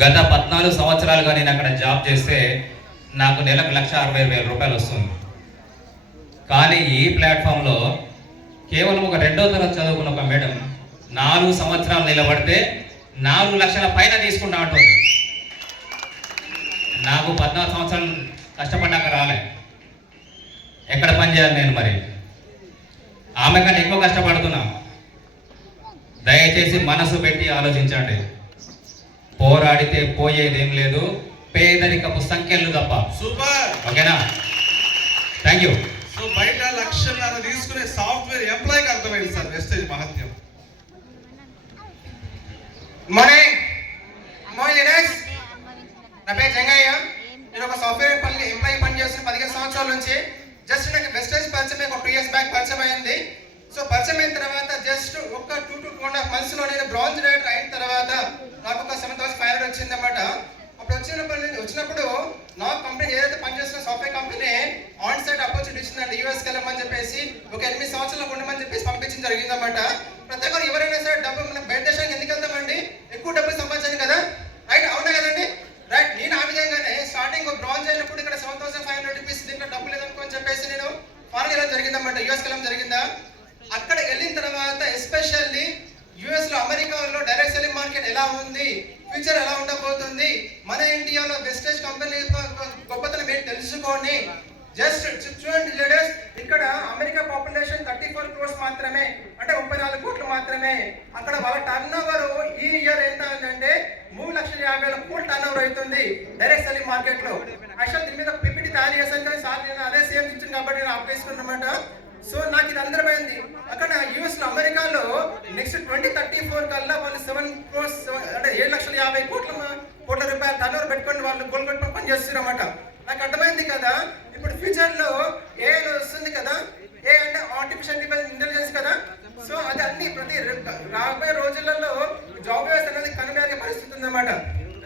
గత 14 సంవత్సరాలుగా నేను అక్కడ జాబ్ చేస్తే నాకు నెలకు 1,60,000 రూపాయలు వస్తుంది. కానీ ఈ ప్లాట్ఫామ్లో కేవలం ఒక 2వ తరగతి చదువుకున్న ఒక మేడం 4 సంవత్సరాలు నిలబడితే 4 లక్షల పైన తీసుకుంటా ఉంటుంది. నాకు 14 సంవత్సరాలు కష్టపడ్డాక రాలే. ఎక్కడ పని చేయాలి నేను? మరి ఆమె కంటే ఎక్కువ కష్టపడుతున్నా. దయచేసి మనసు పెట్టి ఆలోచించండి. పోరాడితే పోయేదేం లేదు, పేదరికపు సంఖ్యలు తప్ప. సూపర్, ఓకేనా? Thank you. సో బయట 1,00,000 తీసుకునే సాఫ్ట్వేర్ ఎంప్లాయ్కి అర్థమైంది సార్ వెస్టేజ్ మహత్యం. మార్నింగ్ లీడర్స్, నా పేరు జంగయ్య. నేను ఒక సాఫ్ట్వేర్ ఎంప్లాయీ పని చేస్తున్న 15 సంవత్సరాల నుంచి. జస్ట్ నాకు వెస్టేజ్ పరిచయం ఒక 2 ఇయర్స్ బ్యాక్ పరిచయం అయింది. సో పరిచయం అయిన తర్వాత జస్ట్ ఒక 2 to 2.5 months లో నేను బ్రాంజ్ రేటర్ అయిన తర్వాత నాకు ఒక 7,500 వచ్చింది అన్నమాట. అప్పుడు వచ్చినప్పుడు నా కంపెనీ ఏదైతే పనిచేస్తున్న software company on site opportunity ఇచ్చిందండి. యూఎస్కి వెళ్ళమని చెప్పేసి ఒక 8 సంవత్సరాలు ఉండమని చెప్పేసి పంపించడం జరిగిందన్నమాట. ప్రతి ఒక్కరు ఎవరైనా సరే డబ్బు మనం బయట దేశానికి ఎందుకు వెళ్తామండి? ఎక్కువ డబ్బులు సంపాదించాలి కదా, రైట్? అవునా కదండి? రైట్. నేను ఆ విధంగానే స్టార్టింగ్ బ్రాంజ్ అయినప్పుడు ఇక్కడ 7,500 రూపీస్ దీంట్లో డబ్బు లేదనుకోని చెప్పేసి నేను ఫారెన్ వెళ్ళడం జరిగిందన్నమాట. యూఎస్కి వెళ్ళడం జరిగిందా. అక్కడ వెళ్ళిన తర్వాత ఎస్పెషల్లీ యుఎస్ లో, అమెరికాలో డైరెక్ట్ సెల్లింగ్ మార్కెట్ ఎలా ఉంది, ఫ్యూచర్ ఎలా ఉండబోతుంది, మన ఇండియాలో వెస్టేజ్ కంపెనీ గొప్పతనం ఏంటి తెలుసుకొని జస్ట్ చూడండి లీడర్స్, ఇక్కడ అమెరికా పాపులేషన్ 34 crores మాత్రమే, అంటే 34 కోట్లు మాత్రమే. అక్కడ వాళ్ళ టర్న్ ఓవర్ ఈ ఇయర్ ఎంత అంటే 3,50,000 కోట్ల టర్న్ ఓవర్ అవుతుంది డైరెక్ట్ సెల్లింగ్ మార్కెట్ లో. యాక్చువల్ దీని మీద పిపిటి తయారు చేశాను కానీ సార్ నేను అదే సేమ్ ఇచ్చింది కాబట్టి నేను అప్డేసుకున్నమాట. సో నాకు ఇది అందరమైంది. అక్కడ యూఎస్ లో, అమెరికాలో నెక్స్ట్ 2034 కల్లా వాళ్ళు 7 crores అంటే 7,50,000 కోట్ల రూపాయల టర్న్ ఓవర్ పెట్టుకొని వాళ్ళు గోల్ పెట్టుకొని పనిచేస్తున్నారన్నమాట. నాకు అర్థమైంది కదా, ఇప్పుడు ఫ్యూచర్ లో ఏ వస్తుంది కదా, ఏ అంటే ఆర్టిఫిషియల్ ఇంటెలిజెన్స్ కదా. సో అది అన్ని ప్రతి రాబోయే రోజులలో జాబ్ వ్యవస్థ అనేది కనుమరుగే పరిస్థితి ఉందన్నమాట.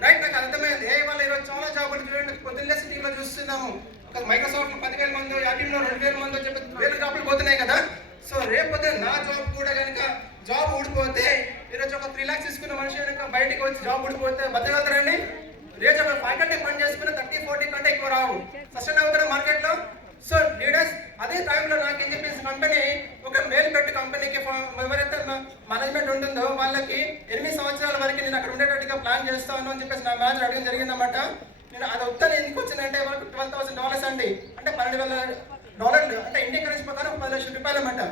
రైట్. నాకు అర్థమైంది. ఏ వాళ్ళ ఈరోజు చాలా జాబులు చూడండి, పొద్దున్న సిటీలో చూస్తున్నాము. ఒక మైక్రోసాఫ్ట్ 10,000 మంది, యాపిల్లో 2,000 మంది చెప్పి 1,000 జాబులు పోతున్నాయి కదా. సో రేపొద్దున నా జాబ్ కూడా కనుక జాబ్ ఊడిపోతే, ఈరోజు ఒక 3 lakhs తీసుకున్న మనిషి కనుక బయటకు వచ్చి జాబ్ ఊడిపోతే బతకగలుగుతారండి? రేపు ఒక 5 కంటే పని చేసుకున్న 30-40 కంటే ఎక్కువ రావు. సస్టైన్ అవుతారా మార్కెట్ లో? సో లీడర్స్, అదే టైంలో నాకు ఏం చెప్పేసి కంపెనీ ఒక మెయిల్ పెట్టి కంపెనీకి ఎవరైతే మేనేజ్మెంట్ ఉంటుందో వాళ్ళకి 8 సంవత్సరాల వరకు నేను అక్కడ ఉండేటట్టుగా ప్లాన్ చేస్తాను అని చెప్పేసి నా మేనేజర్ అడగడం జరిగిందన్నమాట. నేను అది వద్దని ఎందుకు వచ్చిందంటే వాళ్ళకి $12,000 అండి, అంటే $12,000 అంటే ఇండియన్ కరెన్సీ ప్రకారం 10 లక్షల రూపాయలు అన్నమాట.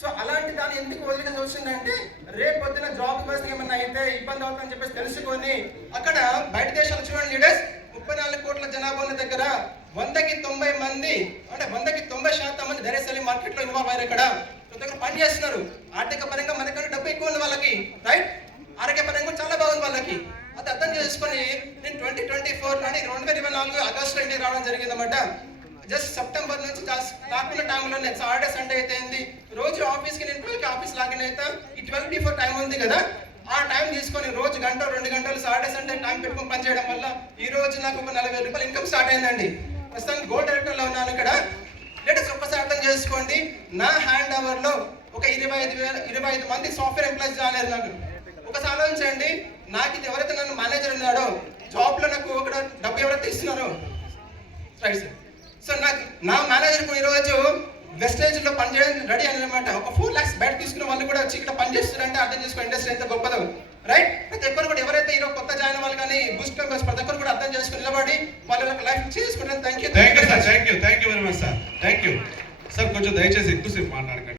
సో అలాంటి దాన్ని ఎందుకు వదిలిగా వచ్చిందంటే రేపు పొద్దున జాబ్ వ్యవస్థ ఏమన్నా అయితే ఇబ్బంది అవుతుందని చెప్పేసి తెలుసుకొని అక్కడ బయట దేశాలు చూడండి లీడర్స్, 34 కోట్ల జనాభా ఉన్న దగ్గర 100కి 90 మంది, అంటే 100కి 90% మంది డైరెక్ట్ సెల్లింగ్ మార్కెట్ లో ఇన్వాల్వ్ అయ్యారు. ఇక్కడ దగ్గర పని చేస్తున్నారు. ఆర్థిక పరంగా మనకంటే డబ్బు ఎక్కువ ఉంది వాళ్ళకి, రైట్? ఆరోగ్య పరంగా చాలా బాగుంది వాళ్ళకి. అది అర్థం చేసుకొని నేను 2024 అంటే 2024 ఆగస్టులో ఇంటికి రావడం జరిగిందన్నమాట. జస్ట్ సెప్టెంబర్ నుంచి కాకుండా టైంలో నేను సాటర్డే సండే అయితే అయింది. రోజు ఆఫీస్కి నేను 12కి ఆఫీస్ లాగిన అయితే ఈ 12 before టైం ఉంది కదా, ఆ టైం తీసుకొని రోజు 1-2 గంటలు సాటర్డే సండే టైం పెట్టుకొని పనిచేయడం వల్ల ఈ రోజు నాకు ఒక 40,000 రూపాయలు ఇన్కమ్ స్టార్ట్ అయిందండి. ప్రస్తుతానికి గోల్డ్ డైరెక్టర్లో ఉన్నాను ఇక్కడ. లేటెస్ట్ ఒక్కసారి అర్థం చేసుకోండి, నా హ్యాండ్ ఓవర్లో ఒక 25 మంది సాఫ్ట్వేర్ ఎంప్లాయీస్ జాయిన్ అయ్యారు నాకు. ఒకసారి ఆలోచించండి, నాకు ఇది ఎవరైతే నన్ను మేనేజర్ ఉన్నాడో జాబ్లో నాకు ఒక డబ్బు ఎవరైతే ఇస్తున్నారో, రైట్ సార్. సో నాకు నా మేనేజర్ ఈరోజు వెస్టేజ్ లో పనిచేయడం రెడీ అనమాట. ఒక 4 lakhs బయట తీసుకున్న వాళ్ళు కూడా వచ్చి ఇక్కడ పనిచేస్తున్నారంటే అర్థం చేసుకో ఇండస్ట్రీ ఎంత గొప్పదో, రైట్? ప్రతి ఒక్కరు కూడా ఎవరైతే ఈరోజు కొత్త జాయిన్ వాళ్ళు కానీ బూస్ట్ మెంబర్స్ ప్రతి ఒక్కరు కూడా అర్థం చేసుకుని నిలబడి వాళ్ళ లైఫ్ చేసుకుంటారు. Thank you sir. Thank you very much sir. Thank you sir. కొంచెం దయచేసి ఎక్కువసేపు మాట్లాడకండి.